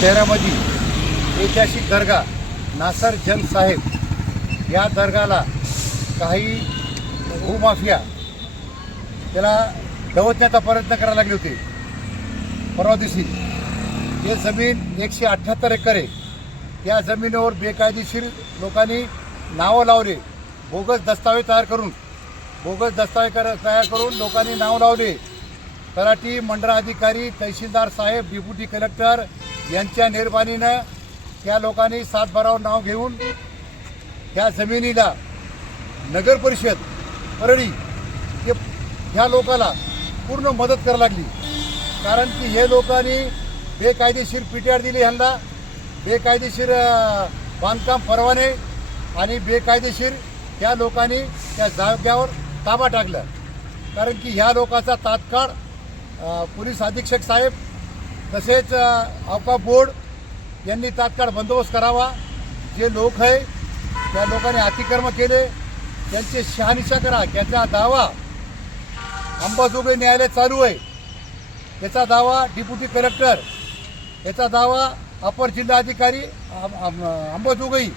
शहरामध्ये ऐतिहासिक दर्गा नासर जंग साहेब या दर्गाला काही भूमाफिया त्याला दवतण्याचा प्रयत्न करायला लागले होते। परवा दिवशी हे जमीन 178 एकर आहे। त्या जमिनीवर बेकायदेशीर लोकांनी नावं लावले, बोगस दस्तावेज तयार करून लोकांनी नाव लावले। तलाठी, मंडळ अधिकारी, तहसीलदार साहेब, डेप्युटी कलेक्टर यांच्या निर्बाणीनं त्या लोकांनी सातबारावर नाव घेऊन त्या जमिनीला नगर परिषद परळी हे ह्या लोकाला पूर्ण मदत करायला लागली। कारण की हे लोकांनी बेकायदेशीर पीटीआर दिली, ह्यांना बेकायदेशीर बांधकाम परवाने आणि बेकायदेशीर त्या लोकांनी त्या जाग्यावर ताबा टाकला। कारण की ह्या लोकांचा तात्काळ पोलीस अधीक्षक साहेब तसेच औकाफ बोर्ड यांनी तात्काळ बंदोबस्त करावा। जे लोक आहे त्या लोकांनी अतिक्रम केले त्यांचे शहानिशा करा। त्याचा दावा अंबाजोगाई न्यायालय चालू आहे, याचा दावा डेप्युटी कलेक्टर, याचा दावा अपर जिल्हाधिकारी अंबाजोगाई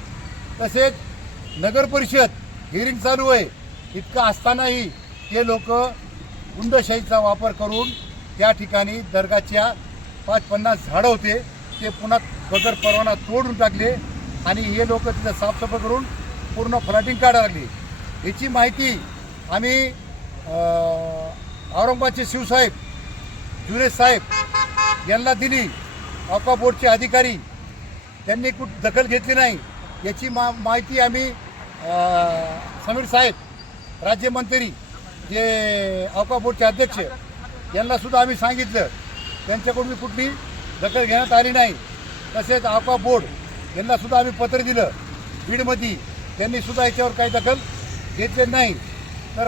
तसेच नगर परिषद हिअरिंग चालू आहे। इतकं असतानाही ते लोक गुंडशाहीचा वापर करून त्या ठिकाणी दर्गाच्या 50 झाडं होते ते पुन्हा बगर परवाना तोडून टाकले आणि हे लोक तिथं साफसफाई करून पूर्ण फ्लॅटिंग काढायला लागली। याची माहिती आम्ही औरंगाबादचे शिवसाहेब जुनेद साहेब यांना दिली। औकाफ बोर्डचे अधिकारी त्यांनी दखल घेतली नाही। याची माहिती आम्ही समीर साहेब राज्यमंत्री जे औकाफ बोर्डचे अध्यक्ष यांनासुद्धा आम्ही सांगितलं, त्यांच्याकडून कुठली दखल घेण्यात आली नाही। तसेच औकाफ बोर्ड यांनासुद्धा आम्ही पत्र दिलं बीडमध्ये, त्यांनीसुद्धा याच्यावर काही दखल घेतली नाही। तर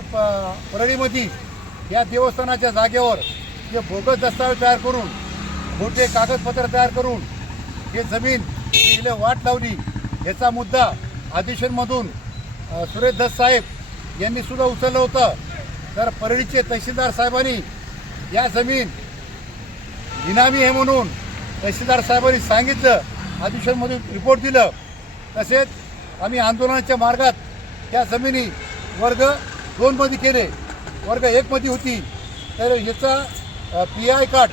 परळीमध्ये या देवस्थानाच्या जागेवर जे बोगस दस्तावेज तयार करून खोटे कागदपत्र तयार करून हे जमीन तिला वाट लावली, याचा मुद्दा अधिवेशनमधून सुरेश दत्त साहेब यांनीसुद्धा उचललं होतं। तर परळीचे तहसीलदार साहेबांनी या जमीन इनामी आहे म्हणून तहसीलदार साहेबांनी सांगितलं, अधिवेशनमधून रिपोर्ट दिलं। तसेच आम्ही आंदोलनाच्या मार्गात त्या जमिनी वर्ग 2 मध्ये केले, वर्ग 1 मध्ये होती। तर याचा पी.आय. कार्ड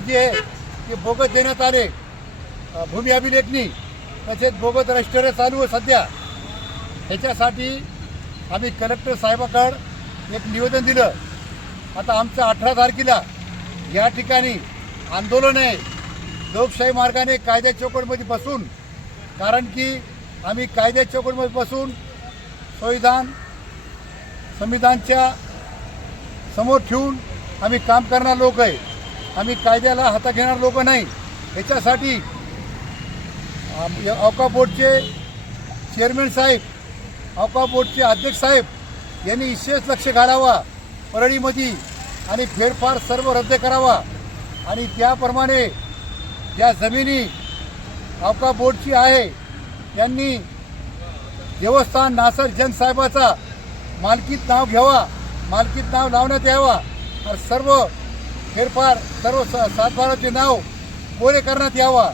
जे आहे ते बोगस देण्यात आले भूमी अभिलेखनी, तसेच बोगस रजिस्टर चालू आहे सध्या। ह्याच्यासाठी आम्ही कलेक्टर साहेबाकडे एक निवेदन दिलं। आता आमचं 18 तारखेला या ठिकाणी आंदोलन आहे लोकशाही मार्गाने कायद्या चौकटमध्ये बसून। कारण की आम्ही कायद्या चौकटमध्ये बसून संविधानच्या समोर ठेवून आम्ही काम करणारे लोक आहे, आम्ही कायद्याला हातात घेणार लोक नाही। याच्यासाठी औकाफ बोर्डचे चेअरमॅन साहेब, औकाफ बोर्डचे अध्यक्ष साहेब यांनी विशेष लक्ष घालावा परळीमध्ये आणि फेरफार सर्व रद्द करावा। आणि त्याप्रमाणे ज्या जमिनी औकाफ बोर्डची आहे त्यांनी देवस्थान नासर जंग साहेबाचा मालकीत नाव घ्यावा, मालकीत नाव लावण्यात यावा। आणि सर्व फेरफार सर्व 7/12चे नाव कोरे करण्यात यावा।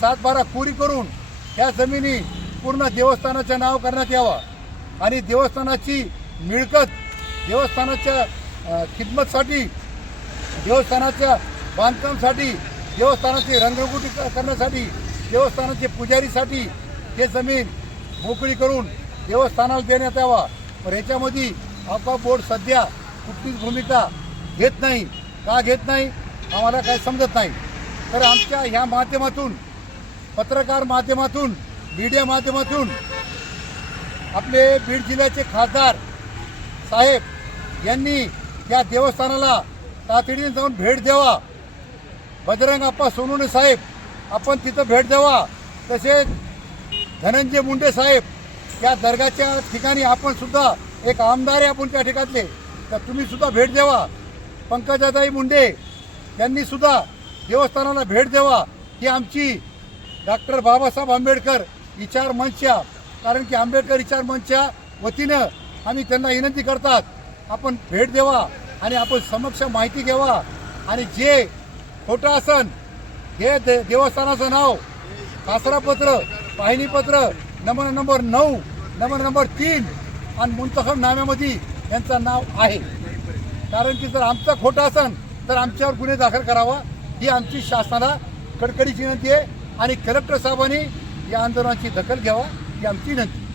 7/12 कोरी करून त्या जमिनी पूर्ण देवस्थानाचं नाव करण्यात यावा आणि देवस्थानाची मिळकत देवस्थानाच्या खिदमतसाठी, देवस्थानाच्या बांधकामासाठी, देवस्थानाची रंगरंगोटी करण्यासाठी, देवस्थानाचे पुजारीसाठी हे जमीन मोकळी करून देवस्थानाला देण्यात यावा। पण याच्यामध्ये औकाफ बोर्ड सध्या कुठलीच भूमिका घेत नाही। का घेत नाही आम्हाला काही समजत नाही। तर आमच्या ह्या माध्यमातून, पत्रकार माध्यमातून, मीडिया माध्यमातून आपले बीड जिल्ह्याचे खासदार साहेब यांनी त्या देवस्थानाला तातडीने जाऊन भेट द्यावा। बजरंग अप्पा सोनवणे साहेब आपण तिथं भेट द्यावा। तसेच धनंजय मुंडे साहेब त्या दर्गाच्या ठिकाणी आपण सुद्धा एक आमदार आहे आपण त्या ठिकाणले, तर तुम्ही सुद्धा भेट द्यावा। पंकजाताई मुंडे यांनी सुद्धा देवस्थानाला भेट द्यावा। ही आमची डॉक्टर बाबासाहेब आंबेडकर विचार मंचच्या, कारण की आंबेडकर विचार मंचच्या वतीनं आम्ही त्यांना विनंती करतात आपण भेट द्यावा आणि आपण समक्ष माहिती घ्यावा आणि जे खोटं असन हे देवस्थानाचं नाव कासरापत्र पाहणीपत्र नंबर 9 नंबर 3 आणि मुंतखब नाम्यामध्ये यांचं नाव आहे. कारण की जर आमचं खोटं असेल तर आमच्यावर गुन्हे दाखल करावा ही आमची शासनाला कडकडीची विनंती आहे आणि कलेक्टर साहेबांनी या आंदोलनाची दखल घ्यावा ही आमची विनंती.